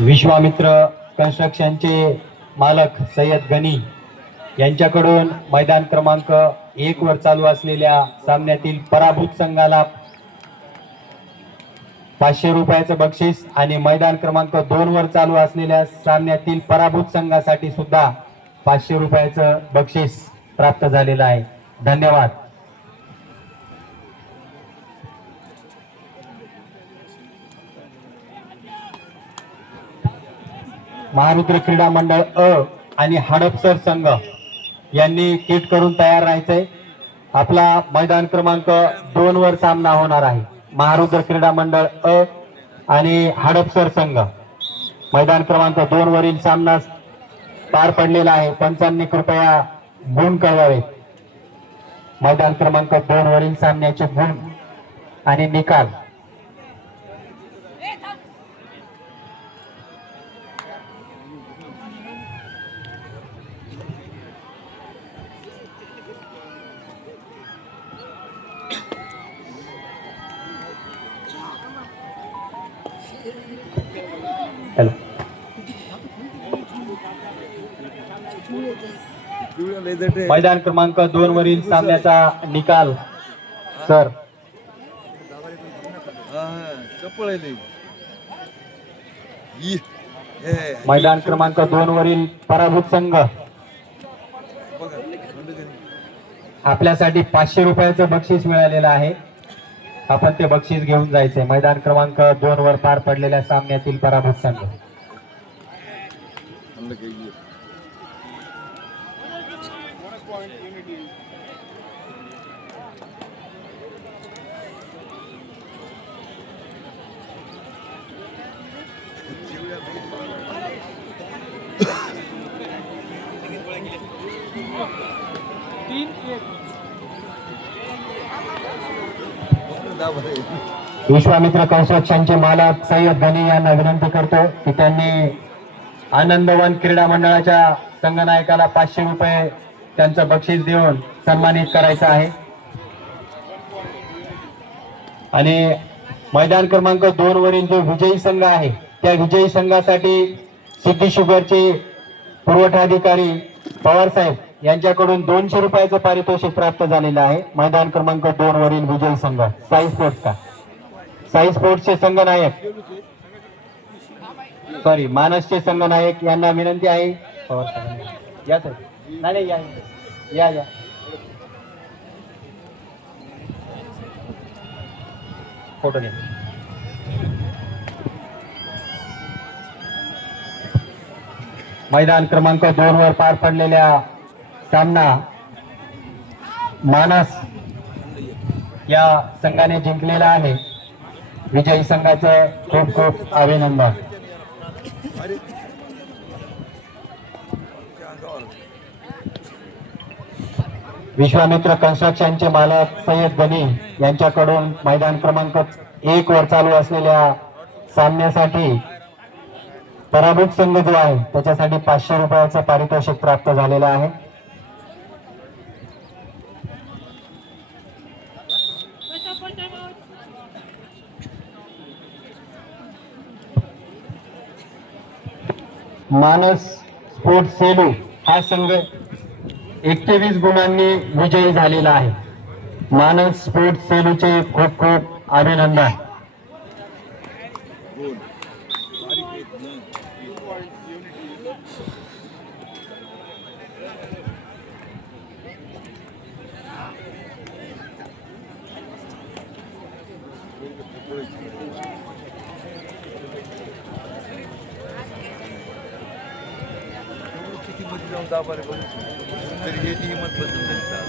विश्वामित्र कन्स्ट्रक्शनचे मालक सय्यद गनी. यांच्याकडून मैदान क्रमांक एक वर चालू असलेल्या सामन्यातील पराभूत संघाला पाचशे रुपयाचं बक्षीस आणि मैदान क्रमांक दोन वर चालू असलेल्या सामन्यातील पराभूत संघासाठी सुद्धा पाचशे रुपयाचं बक्षीस प्राप्त झालेलं आहे. धन्यवाद. महारुद्र क्रीडा मंडळ अ आणि हडपसर संघ यांनी किट करून तयार राहायचंय. आपला मैदान क्रमांक दोन वर सामना होणार आहे. महारुद्र क्रीडा मंडळ अ आणि हडपसर संघ. मैदान क्रमांक दोन वरील सामना पार पडलेला आहे. पंचांनी कृपया गुण कळवावे. मैदान क्रमांक दोन वरील सामन्याचे गुण आणि निकाल हॅलो मैदान क्रमांक दोन वरील सामन्याचा निकाल. सर. मैदान क्रमांक दोन वरील पराभूत संघ. आपल्यासाठी पाचशे रुपयाचं बक्षीस मिळालेलं आहे. आपण ते बक्षीस घेऊन जायचंय. मैदान क्रमांक दोन वर पार पडलेल्या सामन्यातील पराभूत संघ. विश्वामित्र कंस्ट्रक्शनचे मालक सय्यद गनी यांना विनंती करतो की त्यांनी आनंदवन क्रीडा मंडळाच्या संघनायकाला पाचशे रुपये त्यांचं बक्षीस देऊन सन्मानित करायचं आहे. आणि मैदान क्रमांक दोन वरील जो विजयी संघ आहे त्या विजयी संघासाठी सिद्धी शुगरचे पुरवठा अधिकारी पवार साहेब यांच्याकडून दोनशे रुपयाचं पारितोषिक प्राप्त झालेलं आहे. मैदान क्रमांक दोन वरील विजयी संघ. साई स्पोर्ट्सचा साई स्पोर्ट्सचे संघनायक. सॉरी मानसचे संघनायक यांना विनंती आहे. या सर नाही, या या या. फोटो घ्या. मैदान क्रमांक दोन वर पार पडलेल्या सामना मानस या संघाने जिंकलेला आहे. विजयी संघाचं खूप खूप अभिनंदन. विश्वामित्र कन्स्ट्रक्शनचे मालक सय्यद गनी यांच्याकडून मैदान क्रमांक एक वर चालू असलेल्या सामन्यासाठी पराभूत संघ जो आहे त्याच्यासाठी पाचशे रुपयाचं पारितोषिक प्राप्त झालेलं आहे. मानस स्पोर्ट्स सेलू हा संघ एकशेवीस गुणांनी विजयी झालेला आहे. मानस स्पोर्ट्स सेलूचे खूप खूप अभिनंदन दोन. बारीक आहेत ना. किती मध्ये जाऊन दाबा रे तर हे याची हिंमत त्यांचा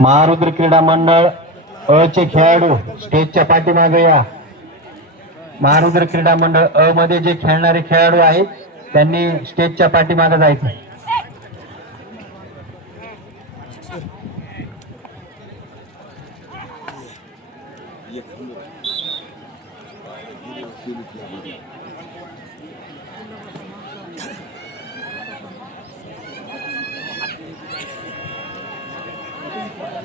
महारुद्र क्रीडा मंडळ अ चे खेळाडू स्टेजच्या पाठीमागे या. महारुद्र क्रीडा मंडळ अ मध्ये जे खेळणारे खेळाडू आहेत त्यांनी स्टेजच्या पाठीमागे जायचं.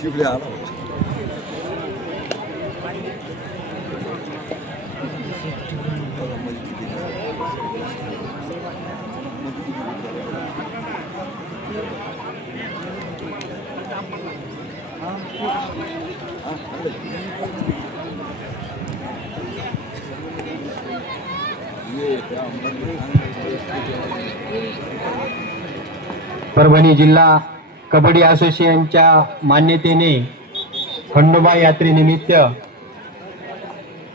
शिवले आला परभणी जिल्हा कबड्डी असोसिएशनच्या मान्यतेने खंडोबा यात्रेनिमित्त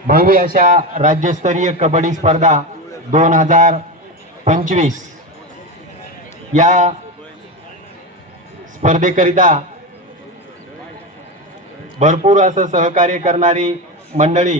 भव्य अशा राज्यस्तरीय कबड्डी स्पर्धा दोन हजार पंचवीस या स्पर्धेकरिता भरपूर असं सहकार्य करणारी मंडळी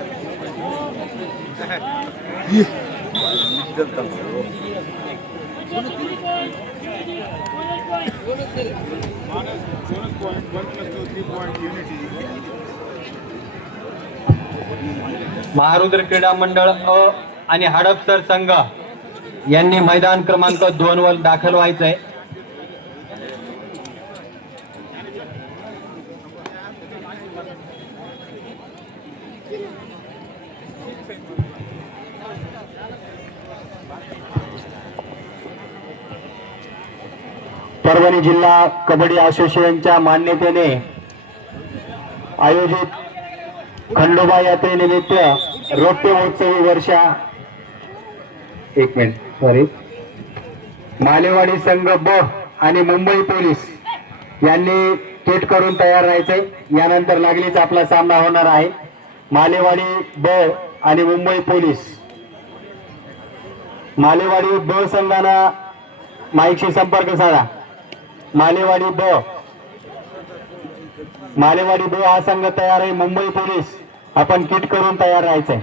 महारुद्र क्रीडा मंडळ अ आणि हडपसर संघ यांनी मैदान क्रमांक दोन वर दाखल व्हायचंय. परभणी जिल्हा कबड्डी असोसिएशनच्या मान्यतेने आयोजित खंडोबा यात्रेनिमित्त रौप्य महोत्सवी वर्षा एक मिनिट सॉरी मालेवाडी संघ ब आणि मुंबई पोलीस यांनी केट करून तयार राहायचंय यानंतर लागलीच आपला सामना होणार आहे. मालेवाडी ब आणि मुंबई पोलीस. मालेवाडी ब संघानं माईकशी संपर्क साधा. मालेवाडी ब. मालेवाडी ब हा संघ तयार आहे. मुंबई पोलीस. आपण किट करून तयार राहायचंय.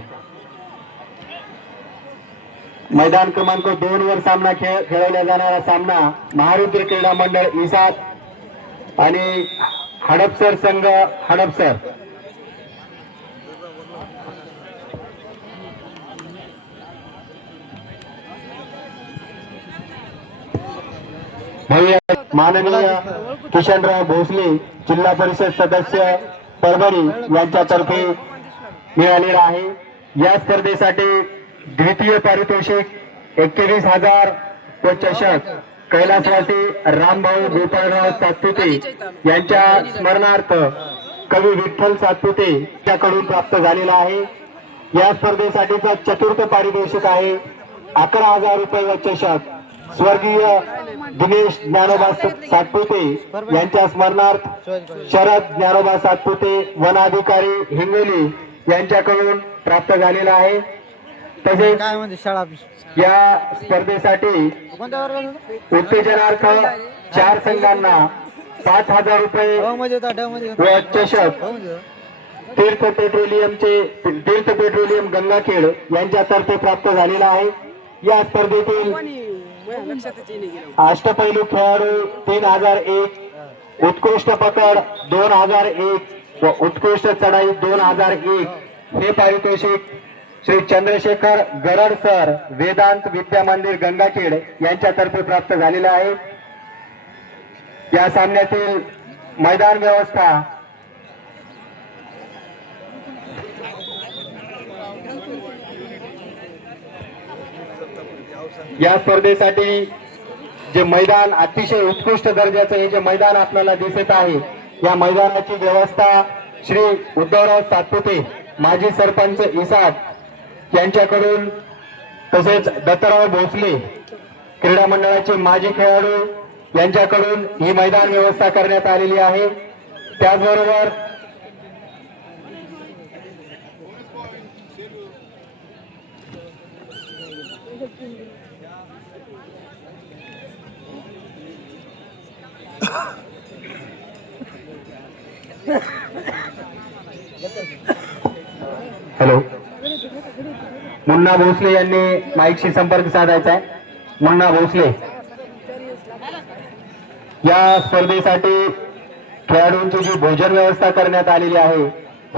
मैदान क्रमांक दोन वर सामना खेळ खेळवला जाणारा सामना महारुद्र क्रीडा मंडळ इसाद आणि हडपसर संघ हडपसर. भव्य माननीय किशनराव भोसले जिल्हा परिषद सदस्य परभणी यांच्यातर्फे मिळालेला आहे. या स्पर्धेसाठी द्वितीय पारितोषिक एकवीस हजार व चषक कैलासवासी रामभाऊ गोपाळराव सातपुते यांच्या स्मरणार्थ कवी विठ्ठल सातपुते याकडून प्राप्त झालेला आहे. या स्पर्धेसाठीचा चतुर्थ पारितोषिक आहे. अकरा हजार रुपये व चषक स्वर्गीय दिनेश ज्ञानोबा सातपुते यांच्या स्मरणार्थ शरद ज्ञानोबा सातपुते वन अधिकारी हिंगोली यांच्याकडून प्राप्त झालेला आहे. तसेच म्हणजे या स्पर्धेसाठी? उत्तेजनार्थ चार संघांना पाच हजार रुपये होता. व चषक होता. तीर्थ पेट्रोलियमचे तीर्थ पेट्रोलियम गंगाखेड यांच्यातर्फे प्राप्त झालेला आहे. या स्पर्धेतील अष्टपैलू खेळाडू तीन हजार एक. उत्कृष्ट पकड दोन हजार एक. व उत्कृष्ट चढाई दोन हजार एक. हे पारितोषिक श्री चंद्रशेखर गरड सर वेदांत विद्या मंदिर गंगाखेड यांच्यातर्फे प्राप्त झालेले आहे. या सामन्यातील मैदान व्यवस्था या स्पर्धेसाठी जे मैदान अतिशय उत्कृष्ट दर्जाचं हे जे मैदान आपल्याला दिसत आहे या मैदानाची व्यवस्था श्री उद्धवराव सातपुते माजी सरपंच इसाद यांच्याकडून तसेच दत्तराव भोसले क्रीडा मंडळाचे माजी खेळाडू यांच्याकडून ही मैदान व्यवस्था करण्यात आलेली आहे. त्याचबरोबर हॅलो. मुन्ना भोसले यांनी माईकशी संपर्क साधायचा आहे. मुन्ना भोसले. या स्पर्धेसाठी खेळाडूंची जी भोजन व्यवस्था करण्यात आलेली आहे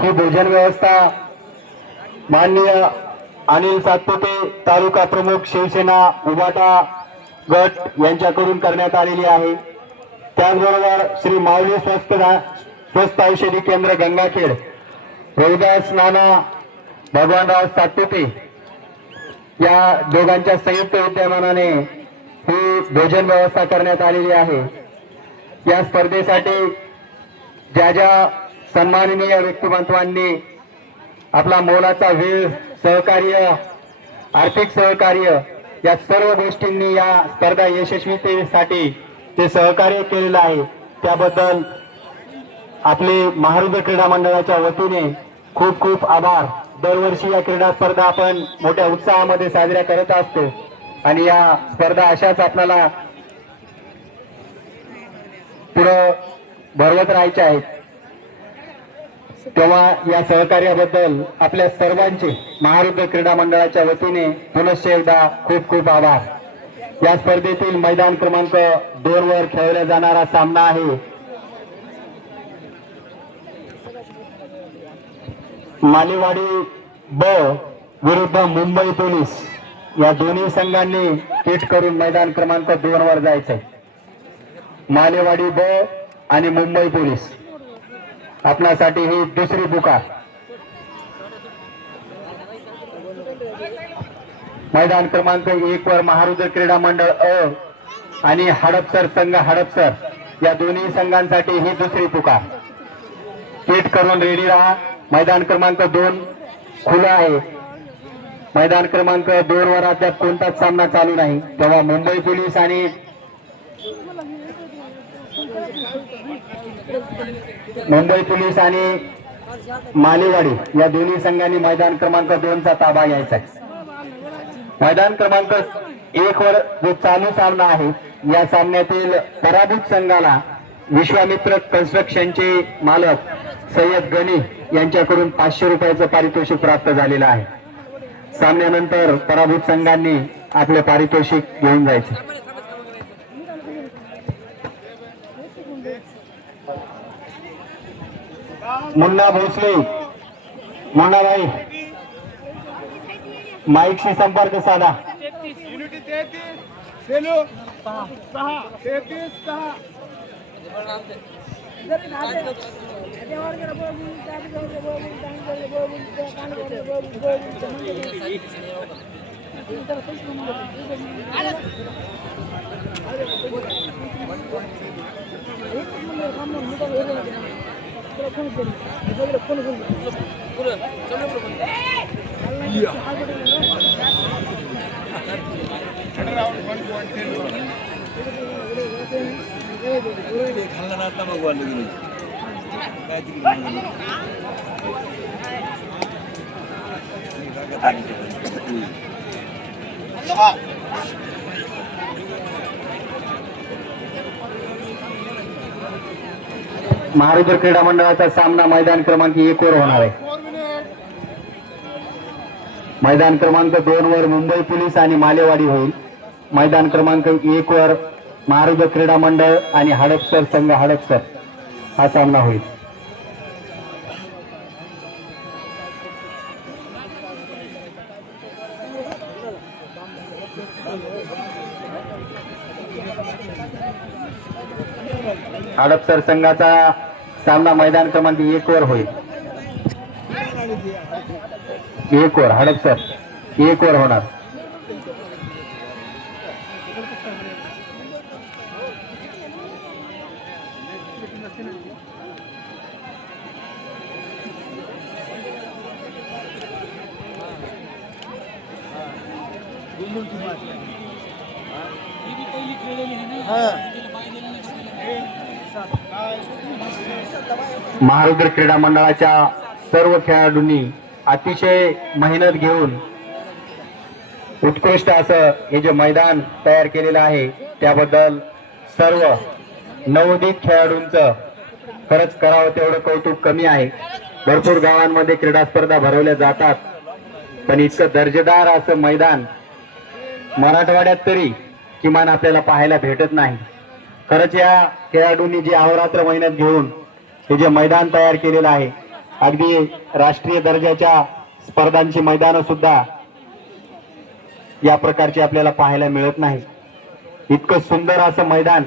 ही भोजन व्यवस्था माननीय अनिल सातपुते तालुका प्रमुख शिवसेना उबाटा गट यांच्याकडून करण्यात आलेली आहे. त्याचबरोबर श्री माऊली स्वस्त स्वस्त औषधी केंद्र गंगाखेड रविदास नाना भगवानराव सातपुते या दोघांच्या संयुक्त विद्यमानाने ही भोजन व्यवस्था करण्यात आलेली आहे. या स्पर्धेसाठी ज्या ज्या सन्माननीय व्यक्तिमत्वांनी आपला मोलाचा वेळ सहकार्य आर्थिक सहकार्य या सर्व गोष्टींनी या स्पर्धा यशस्वीतेसाठी ते सहकार्य केलेलं आहे. त्याबद्दल आपले महारुद्र क्रीडा मंडळाच्या वतीने खूप खूप आभार. दरवर्षी या क्रीडा स्पर्धा आपण मोठ्या उत्साहामध्ये साजऱ्या करत असतो. आणि या स्पर्धा अशाच आपल्याला पुढं भरवत राहायच्या आहेत. तेव्हा या सहकार्याबद्दल आपल्या सर्वांचे महारुद्र क्रीडा मंडळाच्या वतीने पुनश्च एकदा खूप खूप आभार. या स्पर्धेतील मैदान क्रमांक दोन वर खेळला जाणारा सामना आहे. मालेवाडी ब विरुद्ध मुंबई पोलीस या दोन्ही संघांनी किट करून मैदान क्रमांक दोन वर जायचंय. मालेवाडी ब आणि मुंबई पोलीस. आपल्यासाठी ही दुसरी बुका मैदान क्रमांक एक वर महारुद्र क्रीडा मंडळ अ आणि हडपसर संघ हडपसर. या दोन्ही संघांसाठी ही दुसरी पुकार किट करून रेडी राहा. मैदान क्रमांक दोन खुलं आहे. मैदान क्रमांक दोन वर अद्याप कोणताच सामना चालू नाही. तेव्हा मुंबई पोलीस आणि मुंबई पोलीस आणि मालेवाडी या दोन्ही संघांनी मैदान क्रमांक दोनचा ताबा घ्यायचा आहे. मैदान क्रमांक एक वर जो चालू सामना आहे या सामन्यातील पराभूत संघाला विश्वामित्र कन्स्ट्रक्शनचे मालक सय्यद गनी यांच्याकडून पाचशे रुपयाचं पारितोषिक प्राप्त झालेलं आहे. सामन्यानंतर पराभूत संघांनी आपले पारितोषिक घेऊन जायचे. मुन्ना भोसले मुन्नाबाई. माईकशी संपर्क साधा। युनिटी तेहतीस महारुद्र क्रीडा मंडळाचा सामना मैदान क्रमांक एक वर होणार आहे. मैदान क्रमांक दोन वर मुंबई पोलीस आणि मालेवाडी होईल. मैदान क्रमांक एक वर महारुद्र क्रीडा मंडळ आणि हडपसर संघ हडपसर. हा सामना होईल. हडपसर संघाचा सामना मैदान क्रमांक एक वर होईल. एक वर हडपसर एक वर होणार. महारुद्र क्रीडा मंडळाच्या सर्व खेळाडूंनी अतिशय मेहनत घेऊन उत्कृष्ट असं हे जे मैदान तयार केलेलं आहे त्याबद्दल सर्व नवोदित खेळाडूंचं खरंच करावं तेवढं कौतुक कमी आहे. भरपूर गावांमध्ये क्रीडा स्पर्धा भरवल्या जातात पण इतकं दर्जेदार असं मैदान मराठवाड्यात तरी किमान आपल्याला पाहायला भेटत नाही. खरंच या खेळाडूंनी जी अहोरात्र मेहनत घेऊन हे जे मैदान तयार केलेलं आहे अगदी राष्ट्रीय दर्जाच्या स्पर्धांची मैदानं सुद्धा या प्रकारची आपल्याला पाहायला मिळत नाही. इतकं सुंदर असं मैदान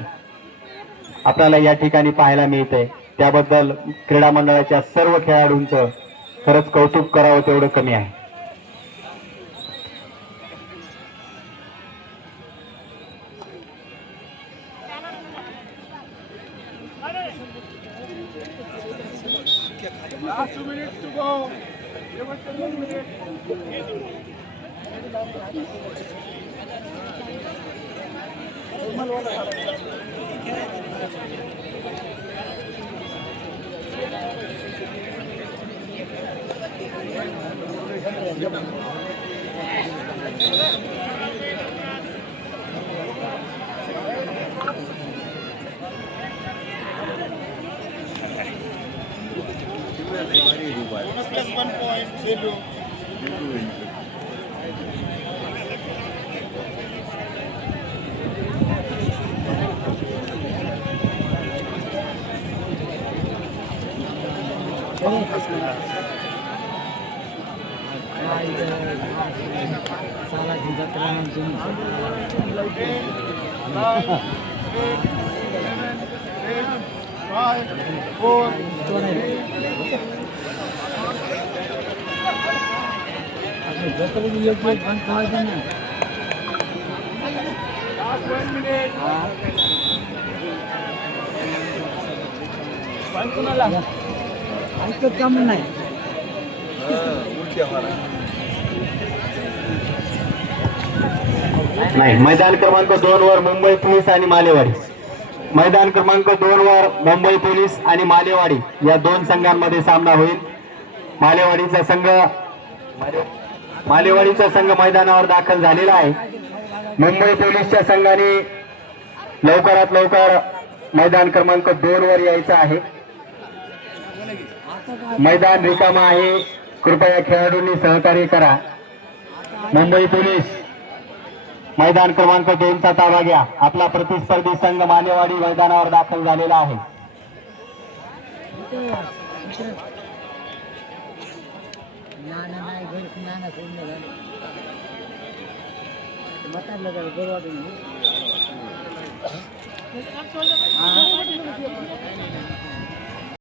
आपल्याला या ठिकाणी पाहायला मिळतंय. त्याबद्दल क्रीडा मंडळाच्या सर्व खेळाडूंचं खरंच कौतुक करावं तेवढं कमी आहे. Last two minutes to go. Thank. plus one point, they do. Last one नाही मैदान क्रमांक दोन वर मुंबई पोलीस आणि मालेवाडी. मैदान क्रमांक दोन वर मुंबई पोलीस आणि मालेवाडी या दोन संघांमध्ये सामना होईल. मालेवाडीचा संघ मालेवाडीचा संघ मैदानावर दाखल झालेला आहे. मुंबई पोलीसच्या संघाने लवकरात लवकर मैदान क्रमांक दोन वर यायचं आहे. मैदान रिकामा आहे. कृपया खेळाडूंनी सहकार्य करा. मुंबई पोलीस मैदान क्रमांक दोनचा ताबा घ्या. आपला प्रतिस्पर्धी संघ मालेवाडी मैदानावर दाखल झालेला आहे. त्यांना सोडणं झालं. म्हातारलं झालं बरं वाटून